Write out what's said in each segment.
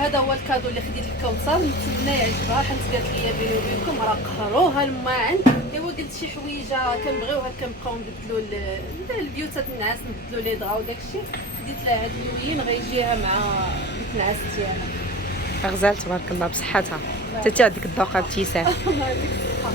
وهذا هو الكادو اللي خديت الكوثر، نتمنى يعجبها حيت قالت لي بيني وبينكم راه قهروها الماعن. ايوا قلت شي حويجه كنبغيوها كنبقاو نبدلوا البيوتات النعاس، نبدلوا لي دغا وداكشي. خديت لها هاد اللوين غيجيها مع النعاس ديالها. غزال تبارك الله بصحتها، حتى عندك الذوق ابتسام. الله يعطيك الصحه.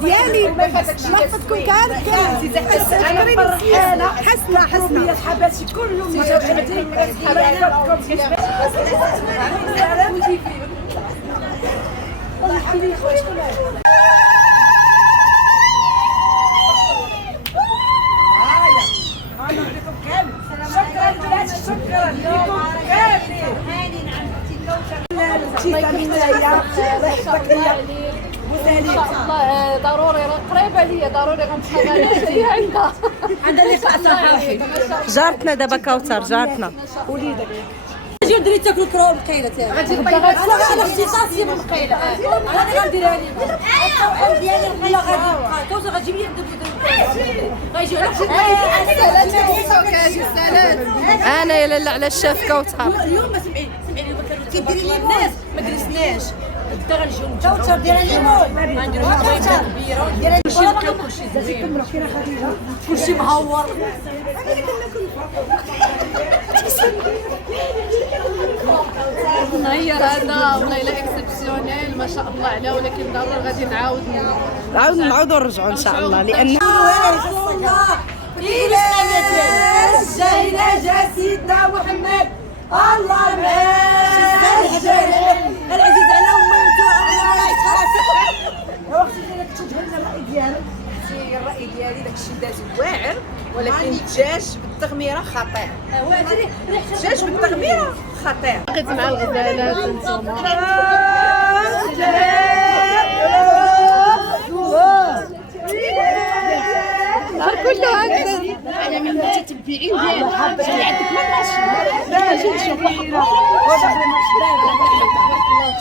ديالي نحفظكم كامل حسنا صحاباتي كلهم والله ضروري قريبه ليا ضروري غنمشي هي عندها لقاء صحافي جارتنا دابا كوثر جارتنا وليدك اجي ندير تاكل كرو القيله تاعي غادي انا اختصاصي من القيله انا غنديرها لي الطعام ديالي القيله غادي يبقى كوثر غتجيب لي غيجي على انا يا لاله على الشاف كوثر اليوم ما سمعيني كيديري لي الناس ما جلسناش غدا غنجيو كوثر دير ليمون غنديرو كوثر كبيره ودير كلشي زين كلشي مهور نهير هذا والله الا اكسبسيونيل ما شاء الله عليه ولكن ضروري غادي نعاودوا نرجعوا ان شاء الله لان جاينا جا سيدنا محمد الله معاه العزيز على امته الله يسخرك يا اختي انا كنت تقول لنا الراي ديالك الراي ديالي داكشي داز واعر ولكن الدجاج بالتغميره خطير الدجاج بالتغميره خطير بقيت مع الغزالات انتما كله هكذا انا من المتتبعين ديالي اللي عندك ما ماشي جاي نشوف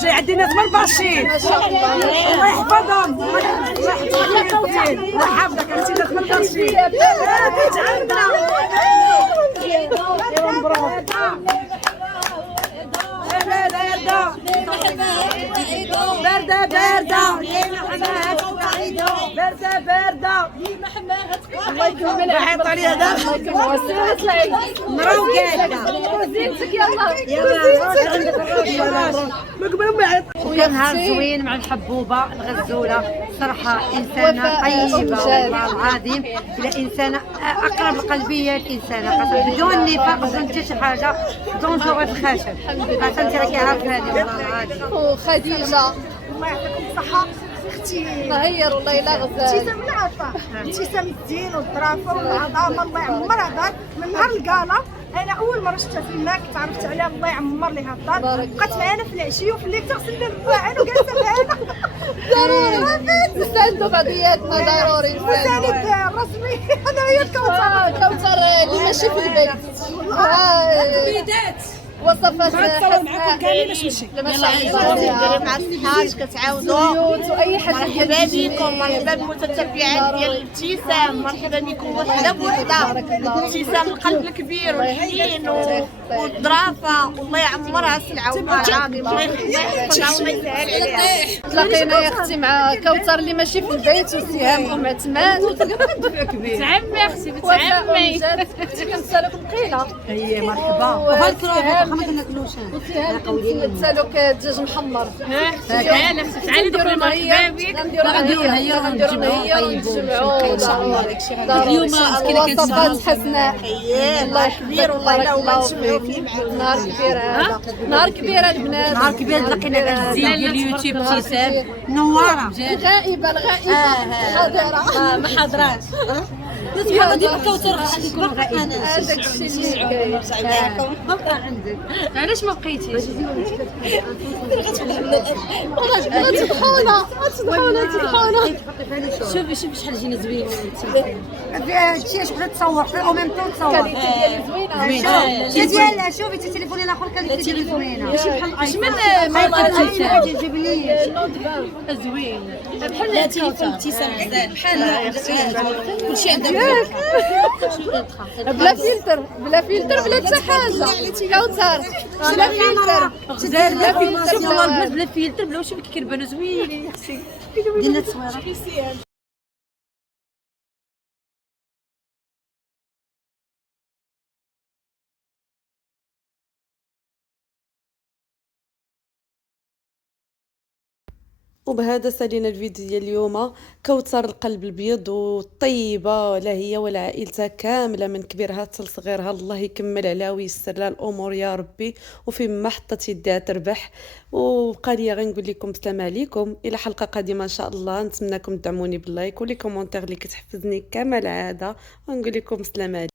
جاي عندي ناس من باشين ما شاء الله الله يحفظهم الله يحفظك الله يحفظك انت ناس من باشين باردة باردة باردة باردة الله يكمل حيط عليها دابا الله يكمل وسيلة العيد مراو قاعدة زينتك يلا مقبل ما خويا نهار زوين مع الحبوبه الغزوله صراحه انسانه طيبه والله العظيم الى انسانه اقرب القلبيه الانسانه بدون نفاق بدون حتى شي حاجه بدون شغل خشب عشان انت راكي عارفه هذه والله العظيم وخديجة الله يعطيكم الصحة اختي نهير والله الا غزال ابتسام العطفة ابتسام الدين والظرافة والعظامة الله يعمرها دار من نهار الكالا انا اول مره شفتها في الماء تعرفت عليها الله يعمر ليها الدار بقات معنا في العشيه وفي الليل تغسل لنا الماعن وجالسه معنا ضروري نستاندوا بعضياتنا ضروري مساند رسمي انا هي الكوثر كوثر اللي ماشي في البيت بيدات وصفات معكم كامل باش نمشي لما شاء مع الصحاب كتعاودوا البيوت واي حاجه مرحبا بكم مرحبا بالمتتبعات ديال الابتسام مرحبا بكم وحده بوحده ابتسام القلب الكبير والحنين والظرافه والله يعمرها السلعه والله العظيم الله يحفظها والله يسهل عليها تلاقينا يا اختي مع كوثر اللي ماشي في البيت وسهام ام عثمان بتعمي اختي بتعمي كنت كنسالك بقيله هي مرحبا وسهام كنسالك الدجاج محمر تعالي اختي تعالي دخلي مرحبا بك غنديروها هي ونجمعوا ان شاء الله اليوم الوصفات حسناء الله يحفظك بارك الله فيك نهار كبير هذا نهار كبير البنات نهار كبير لقينا في ديال اليوتيوب ابتسام نواره الغائبه الحاضره ما حضراش نتحط ديما كوثر غادي هذاك الشيء اللي كاين. بقى عندك علاش ما بقيتيش شوفي شحال جينا زوينين هادشي اش بغيت تصور او ميم طون تصور الكاليتي ديالي زوينه. ديال شوفي تليفوني الاخر كاليتي ديالو زوينه ماشي بحال من ما تجيبليش زوين بحال ابتسام غزال بحال كلشي عندها بلا فلتر بلا حتى حاجه كوثر بلا فلتر غزال بلا فلتر شوف والله البنات بلا فلتر بلا شوفي كيبانوا زوينين ديالنا التصويره وبهذا سالينا الفيديو ديال اليوم. كوثر القلب الابيض والطيبه لا هي ولا عائلتها كامله من كبيرها حتى لصغيرها، الله يكمل عليها ويسر لها الامور يا ربي، وفي ما حطت يديها تربح. وبقى لي غنقول لكم السلام عليكم الى حلقه قادمه ان شاء الله. نتمنىكم تدعموني باللايك ولي كومونتير اللي كتحفزني كما العاده، ونقول لكم السلام عليكم.